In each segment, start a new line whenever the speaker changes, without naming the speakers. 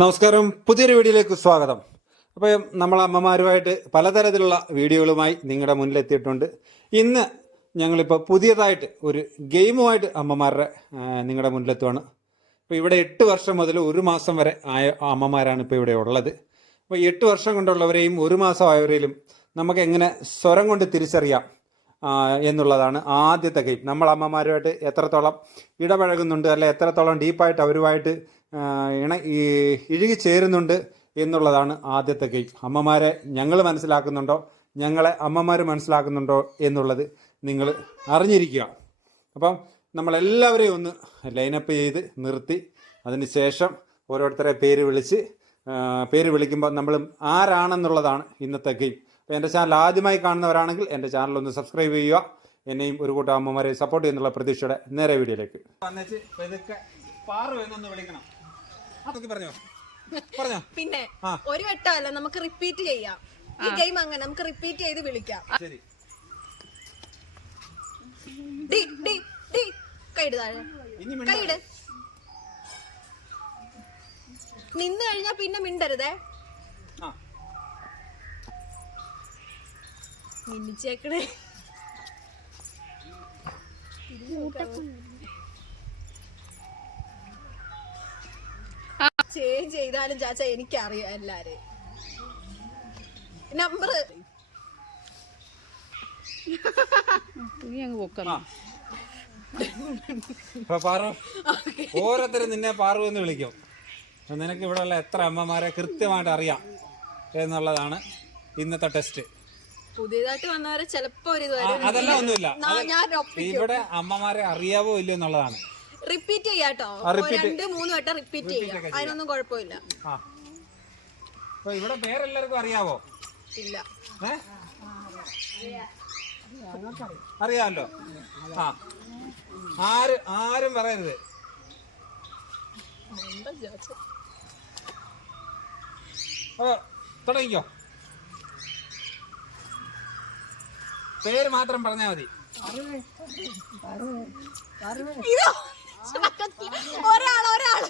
നമസ്കാരം. പുതിയൊരു വീഡിയോയിലേക്ക് സ്വാഗതം. അപ്പോൾ നമ്മൾ അമ്മമാരുമായിട്ട് പലതരത്തിലുള്ള വീഡിയോകളുമായി നിങ്ങളുടെ മുന്നിലെത്തിയിട്ടുണ്ട്. ഇന്ന് ഞങ്ങളിപ്പോൾ പുതിയതായിട്ട് ഒരു ഗെയിമുമായിട്ട് അമ്മമാരുടെ നിങ്ങളുടെ മുന്നിലെത്തുവാണ്. അപ്പോൾ ഇവിടെ എട്ട് വർഷം മുതൽ ഒരു മാസം വരെ ആയ അമ്മമാരാണ് ഇപ്പോൾ ഇവിടെ ഉള്ളത്. അപ്പോൾ എട്ട് വർഷം കൊണ്ടുള്ളവരെയും ഒരു മാസം ആയവരെയും നമുക്ക് എങ്ങനെ സ്വരം കൊണ്ട് തിരിച്ചറിയാം എന്നുള്ളതാണ് ആദ്യത്തെ ഗെയിം. നമ്മൾ അമ്മമാരുമായിട്ട് എത്രത്തോളം ഇടപഴകുന്നുണ്ട് അല്ലെ എത്രത്തോളം ഡീപ്പായിട്ട് അവരുമായിട്ട് ഇണ ഇഴുകി ചേരുന്നുണ്ട് എന്നുള്ളതാണ് ആദ്യത്തെ ഗെയിം അമ്മമാരെ ഞങ്ങൾ മനസ്സിലാക്കുന്നുണ്ടോ? ഞങ്ങളെ അമ്മമാർ മനസ്സിലാക്കുന്നുണ്ടോ എന്നുള്ളത് നിങ്ങൾ അറിഞ്ഞിരിക്കുക. അപ്പം നമ്മളെല്ലാവരെയും ഒന്ന് ലൈനപ്പ് ചെയ്ത് നിർത്തി. അതിന് ശേഷം ഓരോരുത്തരെ പേര് വിളിച്ച് പേര് വിളിക്കുമ്പോൾ നമ്മൾ ആരാണെന്നുള്ളതാണ് ഇന്നത്തെ ഗെയിം അപ്പോൾ എന്റെ ചാനൽ ആദ്യമായി കാണുന്നവരാണെങ്കിൽ എന്റെ ചാനൽ ഒന്ന് സബ്സ്ക്രൈബ് ചെയ്യുക. എന്നെയും ഒരു കൂട്ടം അമ്മമാരെ സപ്പോർട്ട് ചെയ്യുന്നുള്ള പ്രതീക്ഷയുടെ നേരെ വീഡിയോയിലേക്ക്. പാറു എന്നൊന്ന് വിളിക്കണം. പറഞ്ഞോ. പറഞ്ഞോ.
പിന്നെ. ഒരു വട്ടമല്ല നമുക്ക് റിപ്പീറ്റ് ചെയ്യാം. ഈ ഗെയിം അങ്ങനെ നമുക്ക് റിപ്പീറ്റ് ചെയ്ത് വിളിക്കാം.
ശരി.
D D D. കൈയിട് താഴെ.
ഇനി മിണ്ട-
കൈയിട്. നിന്ന് കഴിഞ്ഞാ പിന്നെ മിണ്ടരുതേ.
ആ.
മിന്നിച്ചേക്കണേ. ചേഞ്ച് ചെയ്താലും ചാച്ച എനിക്കറിയാം എല്ലാരെയും നമ്പർ
അങ്ങ്
പാറു ഓരോരുത്തരും നിന്നെ പാറു എന്ന് വിളിക്കും. നിനക്ക് ഇവിടെ ഉള്ള എത്ര അമ്മമാരെ കൃത്യമായിട്ട് അറിയാം എന്നുള്ളതാണ് ഇന്നത്തെ ടെസ്റ്റ്
പുതിയതായിട്ട് വന്നവരെ ചിലപ്പോ ഒരു
അതെല്ലാം ഒന്നുമില്ല. ഇവിടെ അമ്മമാരെ അറിയാവോ ഇല്ലയോ എന്നുള്ളതാണ്.
റിപ്പീറ്റ് ചെയ്യാട്ടോ. രണ്ട് മൂന്ന് വട്ടം റിപ്പീറ്റ് ചെയ്യാം. അതിനൊന്നും കുഴപ്പമില്ല.
ഇവിടെ പേരെല്ലാവർക്കും അറിയാവോ?
ഇല്ല.
അറിയാമല്ലോ. ആ. ആര് ആരും പറയരുത്. തുടങ്ങിക്കോ. പേര് മാത്രം പറഞ്ഞാൽ മതി?
ഒരാൾ ഒരാൾ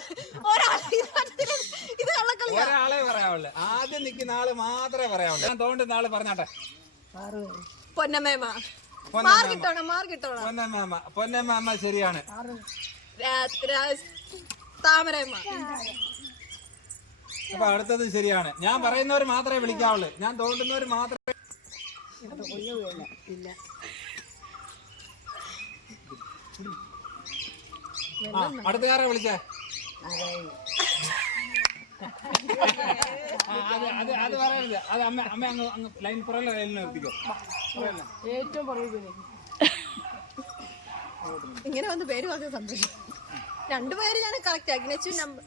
ഒരാൾ ഇത് ഇത് കള്ളക്കളിയാ
ഒരാളെ പറയാവുള്ളൂ. ആദ്യം നിൽക്കുന്ന ആൾ മാത്രമേ പറയാവുള്ളൂ. ഞാൻ തോണ്ടുന്ന ആൾ പറഞ്ഞാട്ടെ.
പൊന്നമ്മേമ
പൊന്നമ്മ. പൊന്നമ്മ പൊന്നമ്മ ശരിയാണ്.
താമരമ്മ
അപ്പൊ അടുത്തത് ശരിയാണ്. ഞാൻ പറയുന്നവർ മാത്രമേ വിളിക്കാവുള്ളൂ. ഞാൻ തോണ്ടുന്നവർ മാത്രമേ ആ അടുത്തുകാരെ വിളിച്ചേ. ആ, അത് അത് അത് പറയരുത്. അത് അമ്മ അമ്മ അങ്ങ് അങ്ങ് ലൈൻ പുറകിലെ ലൈനിൽ നിർത്തിക്കോ.
ഇങ്ങനെ വന്ന് പേര് പറഞ്ഞ സന്തോഷം. രണ്ടുപേര് ഞാൻ കറക്റ്റ് ആക്കി നെച്ചു നമ്പർ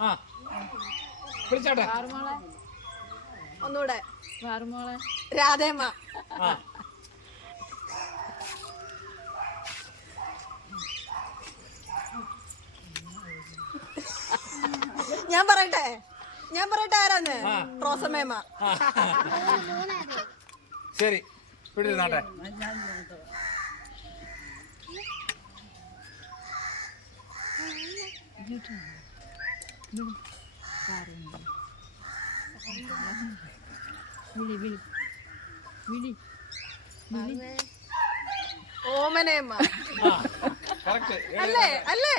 ആ വിളിച്ചാട്ടെ.
ഒന്നുകൂടെ. രാധേമ്മ.
ആ.
ഞാൻ പറയട്ടെ? ഞാൻ പറയട്ടെ ആരാന്ന്? റോസമ്മേമ്മ.
ആ. ശരി
വിളി
ഓമനേമ്മ. അല്ലേ? അല്ലേ?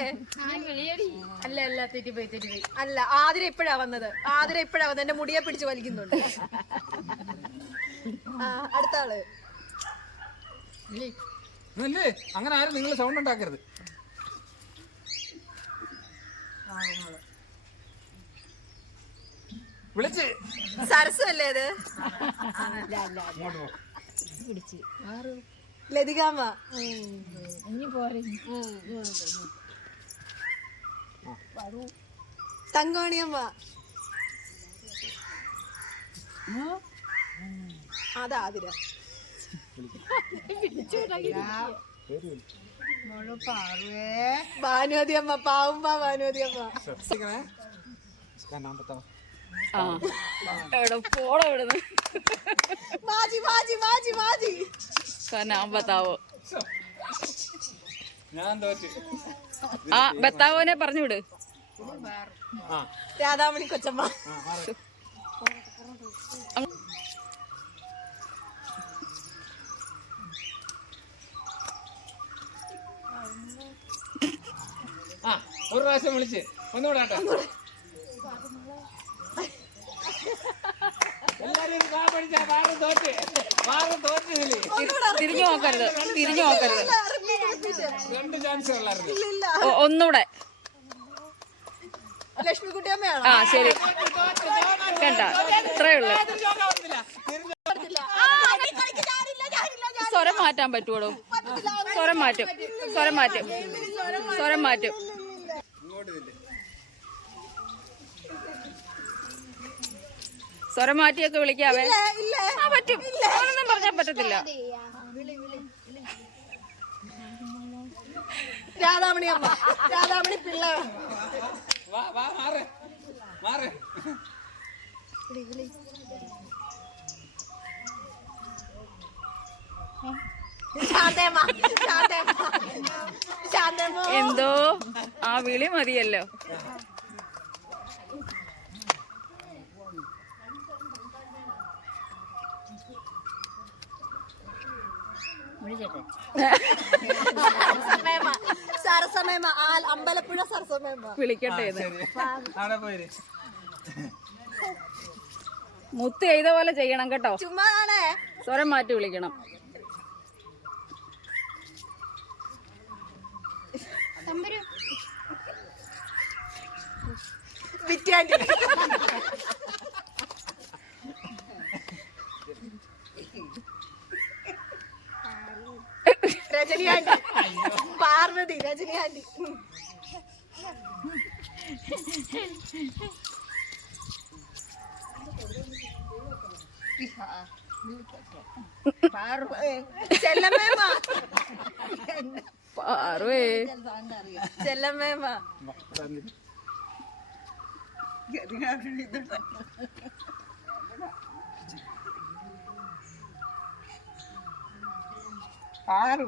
അല്ല അല്ല തെറ്റിപ്പോയി തെറ്റിപ്പോയി
അല്ല ആതിര ഇപ്പഴാ വന്നത്? ആതിര ഇപ്പഴാ വന്നത്? എന്റെ മുടിയെ പിടിച്ച് വലിക്കുന്നുണ്ട്. അടുത്ത
ആൾ. അങ്ങനെ ആരും നിങ്ങൾ സൗണ്ട് ഉണ്ടാക്കരുത്. വിളിച്ച്.
സരസല്ലേ അല്ലേ ഇത്
ലതികാമ
തങ്കോണിയമ്മ അതാ
അതിര
മാജി മാജി മാജി മാജി.
നാം ബത്താവോ
ഞാൻ തോറ്റ്
ആ ബത്താവോനെ പറഞ്ഞു വിട്
ആ.
രാധാമണി കൊച്ചമ്മ.
ആ ആ ഒരു പ്രാവശ്യം വിളിച്ച്. ഒന്നുകൂടെ.
തിരിഞ്ഞു നോക്കരുത് തിരിഞ്ഞു നോക്കരുത്.
ഇല്ല, repeat, repeat.
രണ്ട് ചാൻസ് ഉള്ളായിരുന്നു.
ഇല്ല, ഇല്ല.
ഒ- ഒന്നൂടെ
ലക്ഷ്മിക്കുട്ടിയമ്മയാണോ
ആ ശരി. കണ്ട ഇത്രേ ഉള്ളു. സ്വരം മാറ്റാൻ
പറ്റുള്ളൂ.
സ്വരം മാറ്റും. സ്വരം മാറ്റും. സ്വരം മാറ്റും
ഇങ്ങോട്ട് നില്ല്.
സ്വരം മാറ്റിയൊക്കെ വിളിക്കാവേ. ആ പറ്റും. അവനൊന്നും പറഞ്ഞാൽ പറ്റത്തില്ല.
രാധാമണി അമ്മ. രാധാമണി പിള്ള.
എന്തോ? ആ വിളി മതിയല്ലോ.
സരസമേമ അമ്പലപ്പുഴ സരസമേമ
വിളിക്കട്ടെ മുത്ത് ചെയ്ത പോലെ ചെയ്യണം കേട്ടോ.
ചുമ്മാണേ
സ്വരം മാറ്റി വിളിക്കണം.
വിറ്റാന്റി രജനി ആന്റി. പാർവതി രജനി ആന്റി. ചെല്ലമ്മേമ്മ ചെല്ലമ്മേമ്മ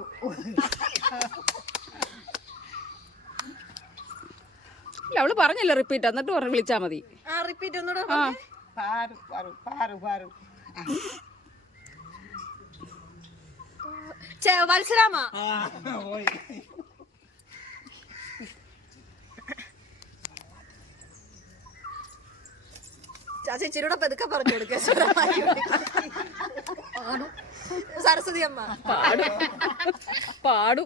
ഇല്ല അവൾ പറഞ്ഞില്ല റിപ്പീറ്റ് എന്നിട്ട് പറഞ്ഞു വിളിച്ചാ മതി.
ആ റിപ്പീറ്റ് ഒന്നുകൂടെ
ആ.
പാറു പാറു പാറു പാറു.
ചെ- വത്സരാമ.
ആ പോയി.
ചാച്ചി ഇച്ചിരൂടെ പെതുക്കെ പറഞ്ഞു കൊടുക്കുക സരസ്വതി അമ്മ.
പാടും. പാടി.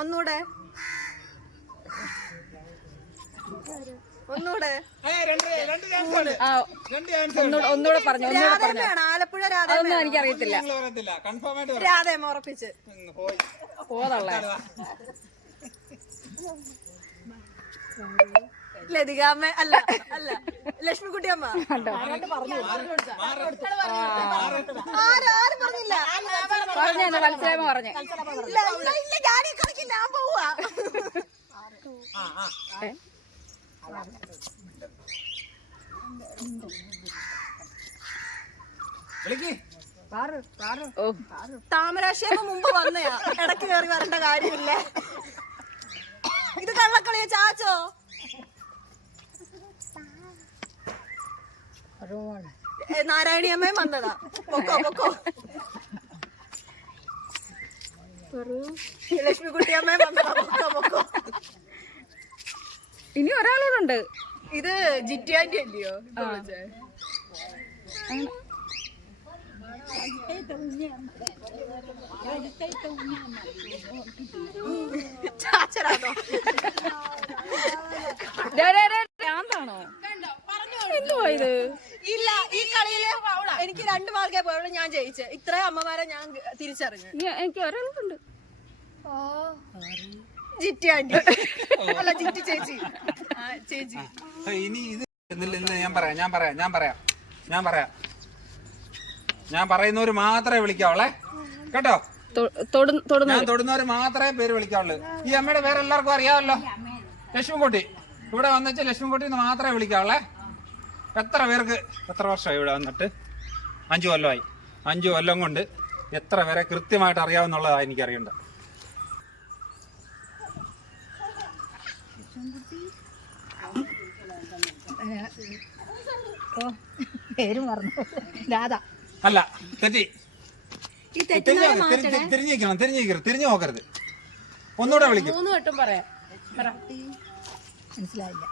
ഒന്നൂടെ ഒന്നൂടെ
പറഞ്ഞു ഒന്നൂടെ പറഞ്ഞു.
ആലപ്പുഴ രാധ
അതൊന്നും എനിക്കറിയത്തില്ല.
രാധേമ്മ ഉറപ്പിച്ച്.
പോതള്ള
ലതികാമ്മ അല്ല അല്ല ലക്ഷ്മിക്കുട്ടി അമ്മ. ആരും പറഞ്ഞില്ല.
പറഞ്ഞു മത്സരമ പറഞ്ഞു.
ഇല്ല ഞാനീ ഞാൻ പോവാ. താമരാശേമ മുമ്പ് വന്നയാ ഇടയ്ക്ക് കയറി വരേണ്ട കാര്യമില്ല? ഇത് കള്ളക്കളിയ ചാച്ചോ? ഏ, നാരായണിയമ്മയും വന്നതാ. പൊക്കോ പൊക്കോ. ലക്ഷ്മിക്കുട്ടിയമ്മയും വന്നതാ. പൊക്കോ പൊക്കോ.
ഇനി ഒരാളോടുണ്ട്.
ഇത് ജിറ്റിയാന്റെ അല്ലയോ?
ഭ്രാന്താണോ? എന്തുവാ ഇത്
ഇല്ല ഈ കളിയിലെ എനിക്ക് രണ്ട് മാർക്കേ പോയുള്ളൂ ഞാൻ ജയിച്ചേ. ഇത്രയും അമ്മമാരെ ഞാൻ തിരിച്ചറിഞ്ഞു.
എനിക്ക് എനിക്ക് ഒരാളൂടുണ്ട്.
ജിറ്റി ആന്റി അല്ല ജിറ്റി ചേച്ചി. ചേച്ചി.
ഇനി ഇത് ഞാൻ പറയാം ഞാൻ പറയാം ഞാൻ പറയാം ഞാൻ പറയാം. ഞാൻ പറയുന്നവര് മാത്രമേ വിളിക്കാവുള്ളേ. കേട്ടോ? ഞാൻ തൊടുന്നവര് മാത്രമേ പേര് വിളിക്കാവുള്ളൂ. ഈ അമ്മയുടെ പേര് എല്ലാവർക്കും അറിയാമല്ലോ. ലക്ഷ്മിക്കുട്ടി ഇവിടെ വന്നിട്ട് ലക്ഷ്മിക്കുട്ടി എന്ന് മാത്രമേ വിളിക്കാവുള്ളേ. എത്ര പേർക്ക് എത്ര വർഷമായി ഇവിടെ വന്നിട്ട്? അഞ്ചു കൊല്ലമായി. അഞ്ചു കൊല്ലം കൊണ്ട് എത്ര പേരെ കൃത്യമായിട്ട് അറിയാവുന്നുള്ളതാണ് എനിക്കറിയേണ്ടത്.
ഓ പേര് മറന്നു രാധ
അല്ല തെറ്റി
ഈ
തിരിഞ്ഞു തിരിഞ്ഞിരിക്കണം തിരിഞ്ഞിരിക്കണം തിരിഞ്ഞു നോക്കരുത് ഒന്നുകൂടെ വിളിക്കും.
മൂന്ന് വട്ടം പറയാം.
മനസ്സിലായില്ല.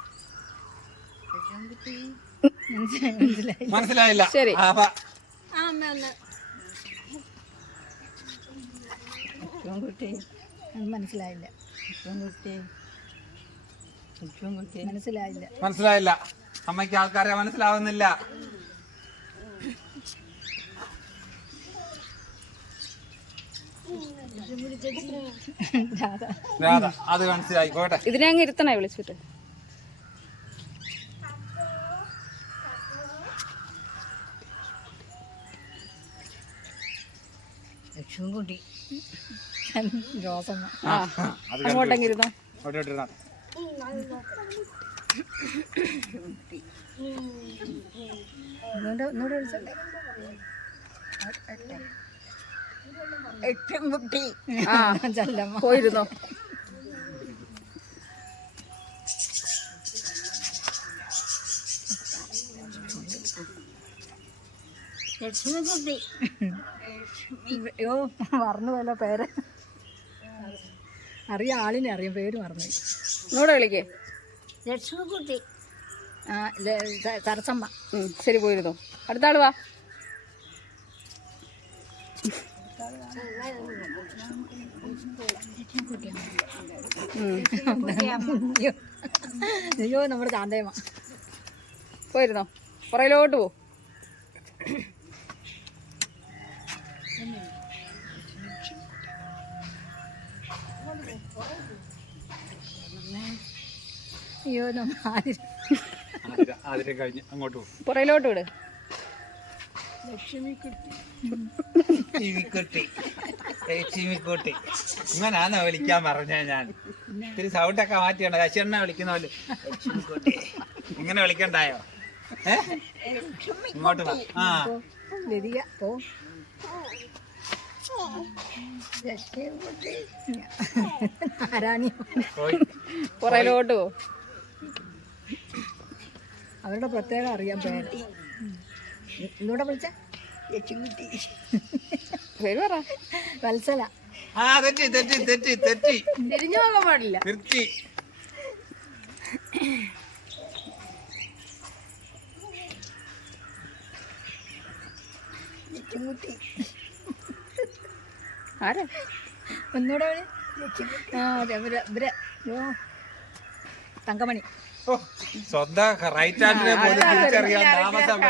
മനസ്സിലായി മനസ്സിലായി
മനസ്സിലായില്ല.
ശരി.
ആ, അപ്പൊ.
ആ അമ്മ ഒന്ന്
കുട്ടി മനസ്സിലായില്ല. മനസ്സിലായില്ല.
മനസ്സിലായില്ല. അമ്മയ്ക്ക് ആൾക്കാരെ മനസ്സിലാവുന്നില്ല
രാധ
അത് മനസ്സിലായിക്കോട്ടെ
ഇതിനെ അങ്ങ് ഇരുത്തണേ വിളിച്ചിട്ട്
ലക്ഷ്മിക്കുട്ടി ജോസമ്മ
ആ
അത്
ഒന്നുകൂടെ
എട്ടുംകുട്ടി
ആ
ചെല്ലമ്മ.
പോയിരുന്നോ?
ലക്ഷ്മിക്കുട്ടി അയ്യോ മറന്നു പോലെ പേര്. അറിയാം ആളിനെ അറിയാം പേര് മറന്നു
നോട് വിളിക്കേ.
ലക്ഷ്മിക്കുട്ടി
ഉം, ശരി പോയിരുന്നോ. അടുത്ത വാ.
അയ്യോ നമ്മുടെ ചാന്തയമ്മ.
പോയിരുന്നോ. പുറയിലോട്ട് പോ.
അയ്യോ
കഴിഞ്ഞ് അങ്ങോട്ട് പോകും.
പുറയിലോട്ട് വിട്.
ഇങ്ങനാന്നോ വിളിക്കാൻ പറഞ്ഞ ഞാൻ. ഇത്തിരി സൗണ്ടൊക്കെ മാറ്റിയാണ് ശശിയണ്ണ വിളിക്കുന്ന പോലെ. ഇങ്ങനെ വിളിക്കണ്ടായോ? ഏ? ഇങ്ങോട്ട് വാ. ആ.
ആരാണി
പുറയിലോട്ട് പോ.
അവരുടെ പ്രത്യേകം അറിയാൻ പേര് ഇന്നൂടെ വിളിച്ച?
പേര് പറ.
വത്സല.
ആ തെറ്റി തെറ്റി തെറ്റി തെറ്റി.
തിരിഞ്ഞു പോകാൻ പാടില്ല.
നിർത്തി.
ആരാ?
ഒന്നൂടെ വിളി. ആ അതെ ഇവർ ഇവർ തങ്കമണി.
സ്വന്തം റൈറ്റ് ഹാൻഡിനെ പോലും തിരിച്ചറിയാൻ താമസം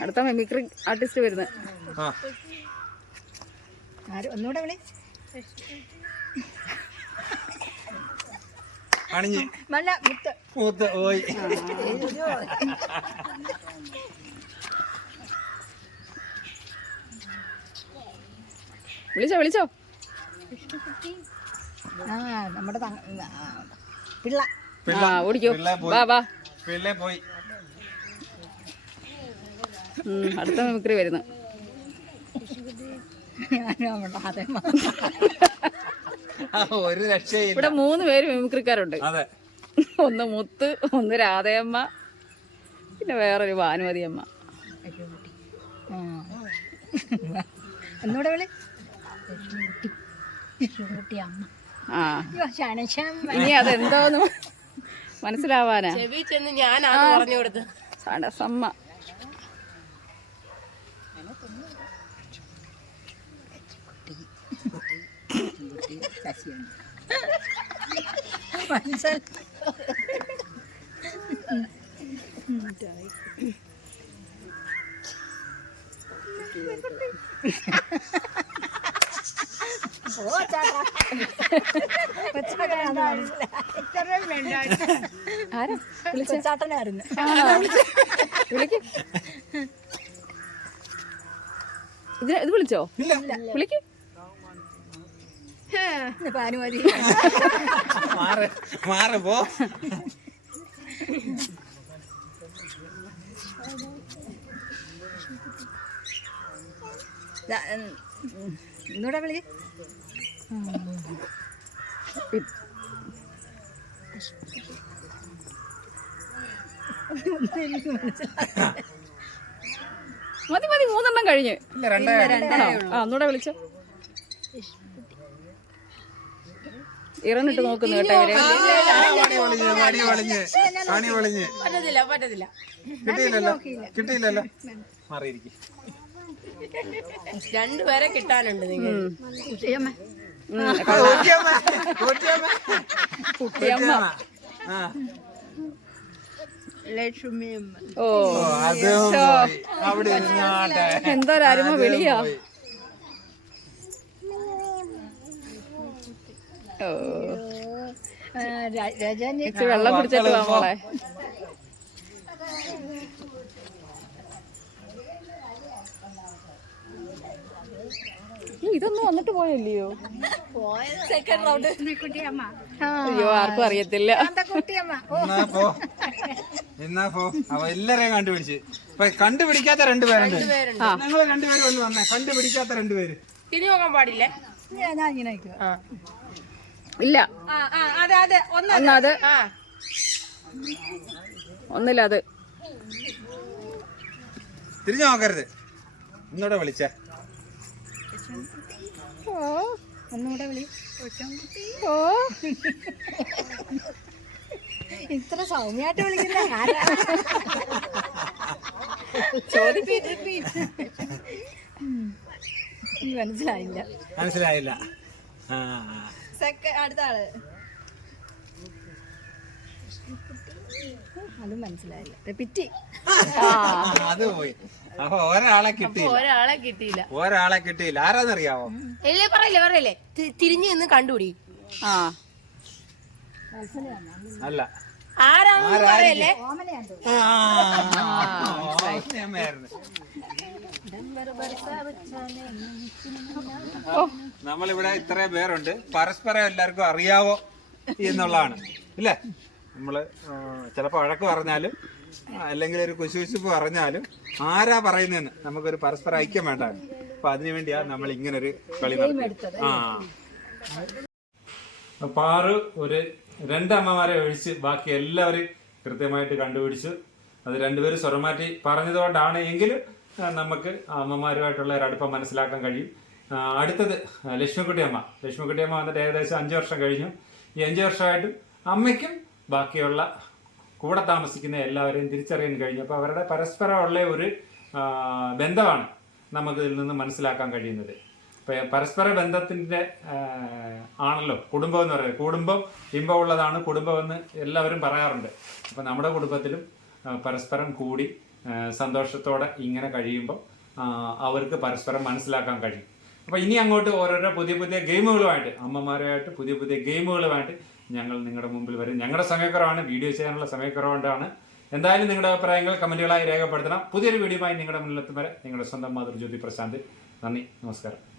അടുത്ത മെമിക്രി ആർട്ടിസ്റ്റ് വരുന്നത്
ഒന്നൂടെ വിളി
അണിഞ്ഞ്
മൂത്ത്
പോയി
വിളിച്ചോ വിളിച്ചോ
ആ നമ്മുടെ പിള്ള.
ഓടിക്കോ. വാ വാ.
പിള്ളേ പോയി.
അടുത്ത മിമിക്രി വരുന്നു.
ഒരു രക്ഷയില്ല.
ഇവിടെ മൂന്ന് പേര് മിമിക്രിക്കാരുണ്ട്.
അതെ.
ഒന്ന് മുത്ത് ഒന്ന് രാധയമ്മ പിന്നെ വേറൊരു ഭാനുമതി അമ്മ
ഒന്നൂടെ വിളി. ലക്ഷ്മിക്കുട്ടി ലക്ഷ്മിക്കുട്ടി അമ്മ.
ആ. ഇനി അതെന്തോന്ന് മനസ്സിലാവാനാ?
ചെവി ചെന്ന് ഞാനാണ് പറഞ്ഞു
സടസമ്മ ആരാ വിളിച്ച
ചാട്ടനായിരുന്നു
വിളിക്ക് ഇത് ഇത് വിളിച്ചോ? വിളിക്ക്.
ഭാനുമതി
മാറ് മാറ് പോ.
ദാ- ഉം, ഉം. വിളി.
മതി മതി മൂന്നെണ്ണം കഴിഞ്ഞ്.
ഇല്ല രണ്ടേ
ആണോ? ആ ഒന്നുകൂടെ വിളിച്ചോ. ഇറന്നിട്ട് നോക്കുന്നു കേട്ടോ
പറ്റത്തില്ല പറ്റത്തില്ല.
കിട്ടിയില്ലല്ലോ. കിട്ടിയില്ലല്ലോ. മാറിയിരിക്കും.
രണ്ടുപേരെ കിട്ടാനുണ്ട് നിങ്ങൾ.
ഓ
അതും പോയി. അവിടെ ഇരുന്നാട്ടെ
എന്തോ ഒരു അരുമ വിളിയാ? ഓ.
രജനി
ഇച്ചിരി വെള്ളം കുടിച്ചിട്ട് വാ മോളെ ഈ, ഇതൊന്നും വന്നിട്ട് പോയല്ലയോ
സെക്കൻഡ് റൗണ്ട്
അയ്യോ ആർക്കും അറിയത്തില്ല.
കുട്ടിയമ്മ
എന്നാ പോ. അവ എല്ലാരെയും കണ്ടുപിടിച്ച്. ഇപ്പൊ കണ്ടുപിടിക്കാത്ത രണ്ടുപേരുണ്ട് ഞങ്ങൾ രണ്ടുപേരും ഒന്ന് വന്നേ. കണ്ടുപിടിക്കാത്ത രണ്ടുപേര്
തിരി നോക്കാൻ പാടില്ലേ?
ഞാൻ ഞാൻ ഇങ്ങനെ
ഇല്ല.
ആ ആ അതെ അതെ. ഒന്ന്.
ഒന്നത് ഒന്നില്ല അത്
തിരിഞ്ഞു നോക്കരുത്. ഇന്നോടെ വിളിച്ചേ.
ഒന്നുകൂടെ വിളി.
ഓ.
ഇത്ര സൗമ്യായിട്ട് വിളിക്കുന്ന ആരാ? മനസ്സിലായില്ല.
മനസ്സിലായില്ല.
അടുത്ത ആൾ.
അതും മനസ്സിലായില്ല. റിപ്പിറ്റി
ആ, അത് പോയി. അപ്പൊ ഒരാളെ കിട്ടിയില്ല.
ഒരാളെ കിട്ടിയില്ല.
ഒരാളെ കിട്ടിയില്ല. ആരാന്നറിയാവോ?
ഇല്ലേ പറയില്ലേ പറയില്ലേ. തിരിഞ്ഞു നിന്ന് കണ്ടുപിടി.
ആ.
അല്ല.
ആരാണെന്ന് പറയല്ലേ.
നമ്മളിവിടെ ഇത്രയും പേരുണ്ട്. പരസ്പരം എല്ലാവർക്കും അറിയാവോ എന്നുള്ളതാണ്. ഇല്ലേ? നമ്മൾ ചിലപ്പോൾ അഴക്ക് വഴക്ക് പറഞ്ഞാലും അല്ലെങ്കിൽ ഒരു കുശുകുശുപ്പ് പറഞ്ഞാലും ആരാ പറയുന്നതെന്ന് നമുക്കൊരു പരസ്പര ഐക്യം വേണ്ട അപ്പൊ അതിനു വേണ്ടിയാ നമ്മൾ ഇങ്ങനെ ഒരു കളി നടത്തുന്നത് ആ. പാറു ഒരു രണ്ടമ്മമാരെ ഒഴിച്ച് ബാക്കി എല്ലാവരും കൃത്യമായിട്ട് കണ്ടുപിടിച്ചു. അത് രണ്ടുപേരും സ്വരമാറ്റി പറഞ്ഞതുകൊണ്ടാണ് എങ്കിലും നമുക്ക് അമ്മമാരുമായിട്ടുള്ള ഒരു അടുപ്പം മനസ്സിലാക്കാൻ കഴിയും. അടുത്തത് ലക്ഷ്മിക്കുട്ടി അമ്മ ലക്ഷ്മിക്കുട്ടി അമ്മ വന്നിട്ട് ഏകദേശം അഞ്ച് വർഷം കഴിഞ്ഞു. ഈ അഞ്ച് വർഷമായിട്ടും അമ്മയ്ക്കും ബാക്കിയുള്ള കൂടെ താമസിക്കുന്ന എല്ലാവരെയും തിരിച്ചറിയാൻ കഴിഞ്ഞു. അപ്പോൾ അവരുടെ പരസ്പരമുള്ള ഒരു ബന്ധമാണ് നമുക്കിതിൽ നിന്ന് മനസ്സിലാക്കാൻ കഴിയുന്നത്. ഇപ്പം പരസ്പര ബന്ധത്തിന്റെ ആണല്ലോ കുടുംബം എന്ന് പറയുന്നത്. കുടുംബം ഇമ്പമുള്ളതാണ് കുടുംബം എന്ന് എല്ലാവരും പറയാറുണ്ട്. അപ്പം നമ്മുടെ കുടുംബത്തിലും പരസ്പരം കൂടി സന്തോഷത്തോടെ ഇങ്ങനെ കഴിയുമ്പോൾ അവർക്ക് പരസ്പരം മനസ്സിലാക്കാൻ കഴിയും. അപ്പോൾ ഇനി അങ്ങോട്ട് ഓരോരോ പുതിയ പുതിയ ഗെയിമുകളുമായിട്ട് അമ്മമാരുമായിട്ട് പുതിയ പുതിയ ഗെയിമുകളുമായിട്ട് ഞങ്ങൾ നിങ്ങളുടെ മുമ്പിൽ വരും. ഞങ്ങളുടെ സമയക്കുറവാണ് വീഡിയോ ചെയ്യാനുള്ള സമയക്കുറവുകൊണ്ടാണ്. എന്തായാലും നിങ്ങളുടെ അഭിപ്രായങ്ങൾ കമന്റുകളായി രേഖപ്പെടുത്തണം. പുതിയൊരു വീഡിയോയുമായി നിങ്ങളുടെ മുന്നിലെത്തും വരെ നിങ്ങളുടെ സ്വന്തം മാതൃജ്യോതി പ്രശാന്ത്. നന്ദി നമസ്കാരം.